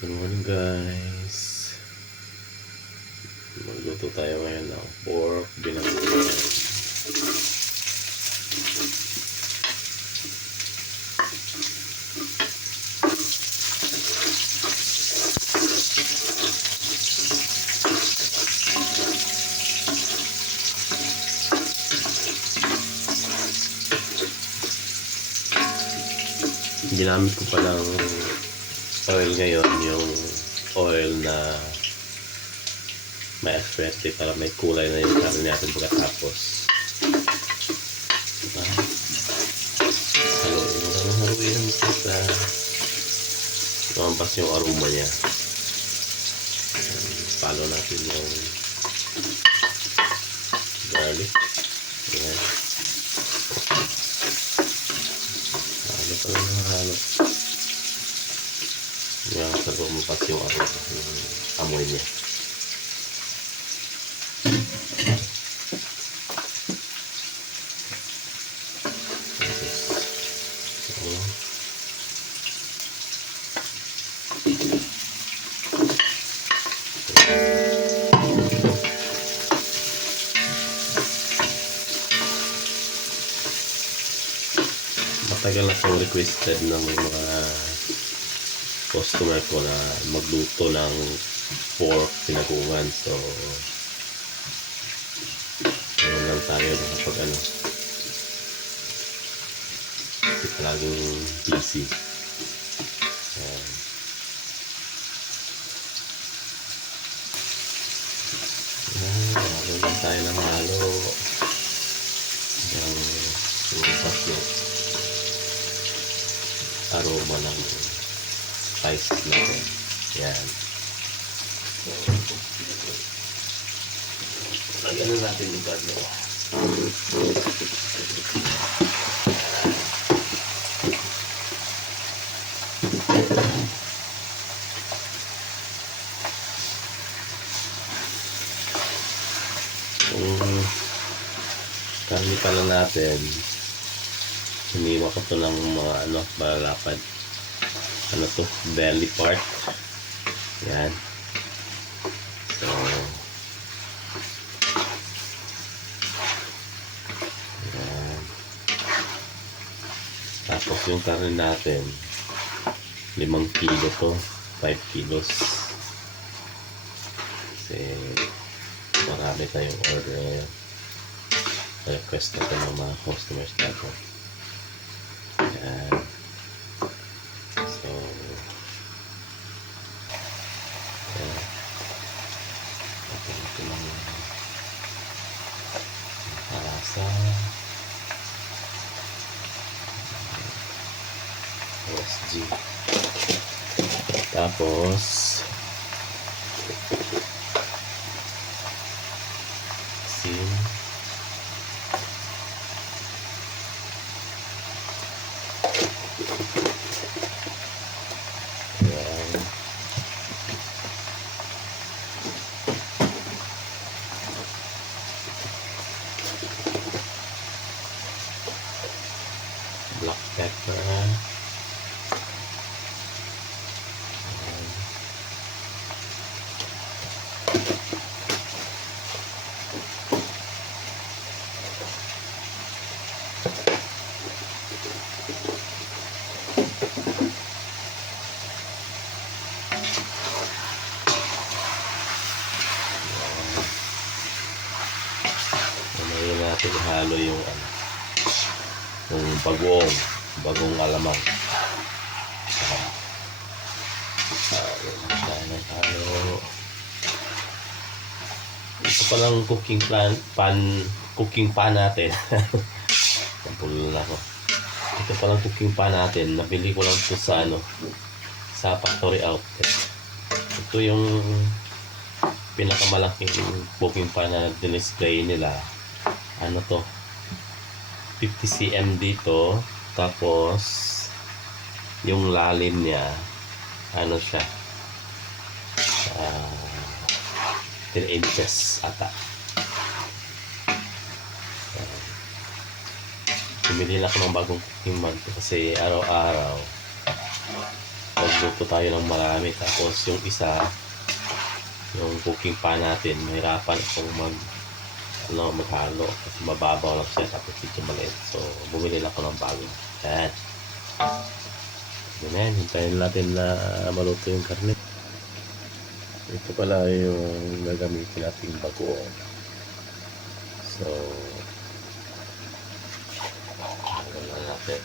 Good morning guys. Magluto tayo ngayon ng pork binangguan. Ginamit ko palang oil ngayon, yung oil na may aswerte para may kulay na yung karne natin pagkatapos. Diba? Haluin mo lang, haluin mo sa lumabas yung aroma niya. Palo natin yung garlic. Ayan. Halo pa lang ng halo. Yan, sa lumabas yung aroma, yung amoy niya. Matagal na itong requested ng mga customer ko na magluto ng pork pinagungan. So ngayon lang tayo kapag kasi palaging busy. Halo lang tayo ng halo yung lumabas yung aroma ng spices natin. Yan. Lagyan natin yung garlic. Yung karne pala natin, hiniwa ko ito ng mga malalapad. Ano to? Belly part. Yan. So, yan. Tapos yung karne natin, 5 kilo to. 5 kilos. Kasi, marami tayong order ngayon. Request na ito ng mga customers natin. Yan. So, yan. Ito lang palasa. OSG. Tapos, asin. Yan. Black pepper. Ngayon natin halo yung bagong alamang. Halo. Ito palang cooking pan natin. Napulo na ako. Ito palang cooking pan natin. Nabili ko lang ito sa sa factory outlet. Ito yung pinakamalaking cooking pan na display nila. Ano to? 50 cm dito. Tapos yung lalim niya siya 10 inches ata. Bumili lang ako ng bagong cooking pan kasi araw-araw magluto tayo ng marami. Tapos yung isa, yung cooking pan natin, mahirapan akong maghalo kasi mababaw lang siya tapos medyo maliit. So bumili lang ako ng bago. Yan. Yan, hintayin natin na maluto yung karne. Ito pala yung gagamitin nating bagoong. So haluin lang natin.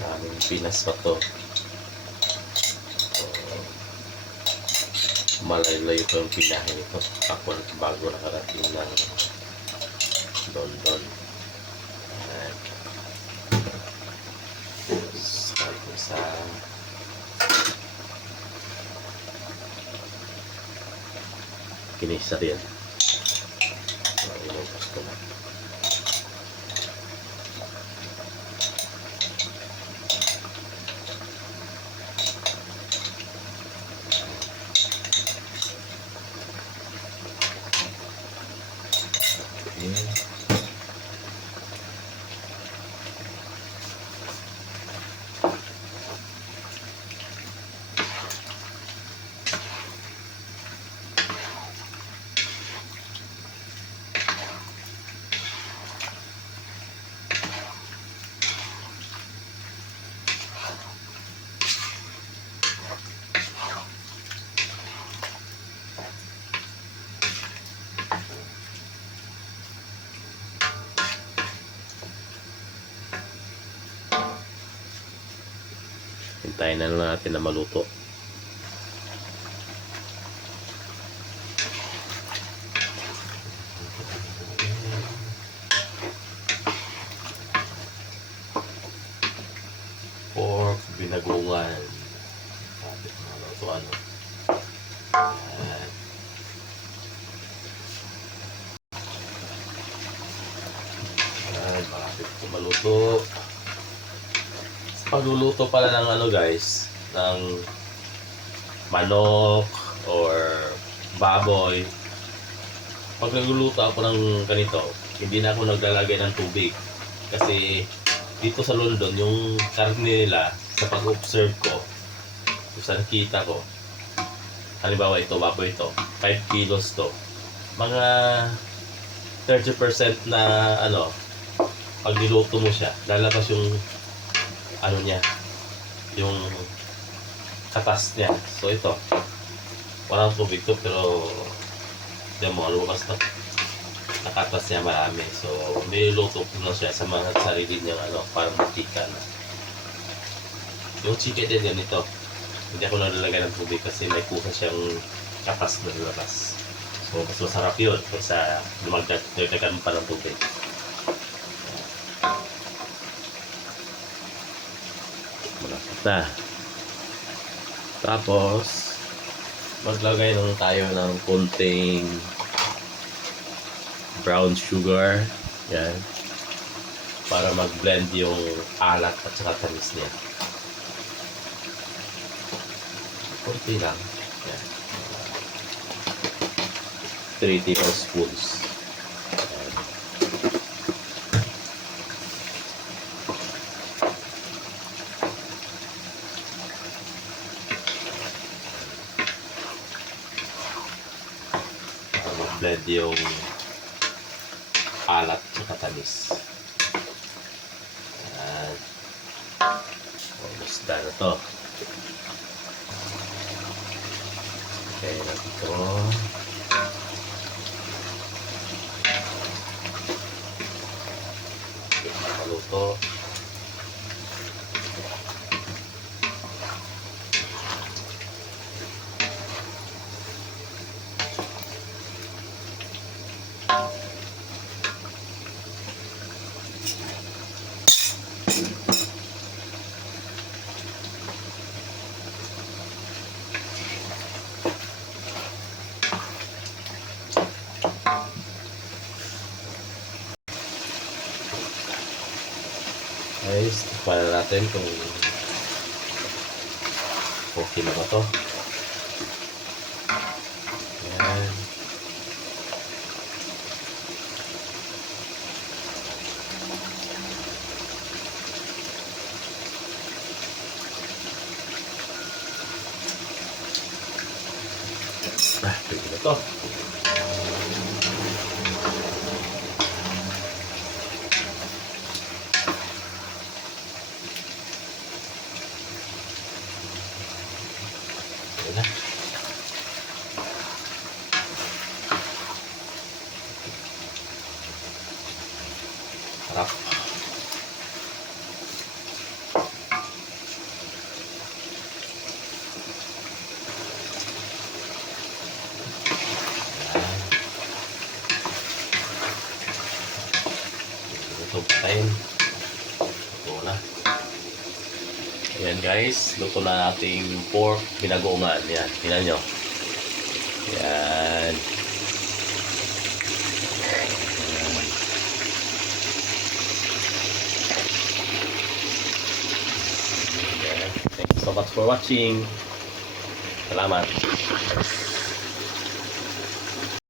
Daming Pinas pa to. Malayo-layo pa yung pinahin nito. Ako bago nakarating ng London. Ayan. Sabi sa kinisa rin. So, inubos ko na. Hintayin na lang natin na maluto. Pork binagungan. Kapit na maluto ano. Ayan, malapit ko maluto. Pagluluto pala ng ano guys, ng manok or baboy, pag nagluluto ako ng ganito, hindi na ako naglalagay ng tubig kasi dito sa London yung karne nila, sa pag-observe ko, kung sa nakita ko, halimbawa ito, baboy ito, 5 kilos to, mga 30% na ano, pag niluto mo siya, lalabas yung ano niya, yung katas niya. So ito, walang tubig to, pero yung mga lukas na nakatas niya marami. So may luto ko na siya sa mga sarili niyang ano, parang matika na. Yung chicken din ganito, hindi ako nalalagay ng tubig kasi may kuha siyang katas na lalabas. So mas masarap yun kaysa lumagdagan pa ng tubig. Malapit na. Tapos maglagay lang tayo ng konting brown sugar. Yan. Para mag-blend yung alat at saka tamis niya. Konti lang. Yan. 3 tablespoons. Blend yung alat at katamis. Ayan. Almost done na to. Okay na ito. Maluto. Guys, para natin kung Okay na ba to? Yan. Pwede na to. Pwede na. Sarap. Ito patayin. Ito na. Ayan guys, luto na ating pork binagoongan. Yan, tingnan nyo. Yan. Thank you so much for watching. Salamat.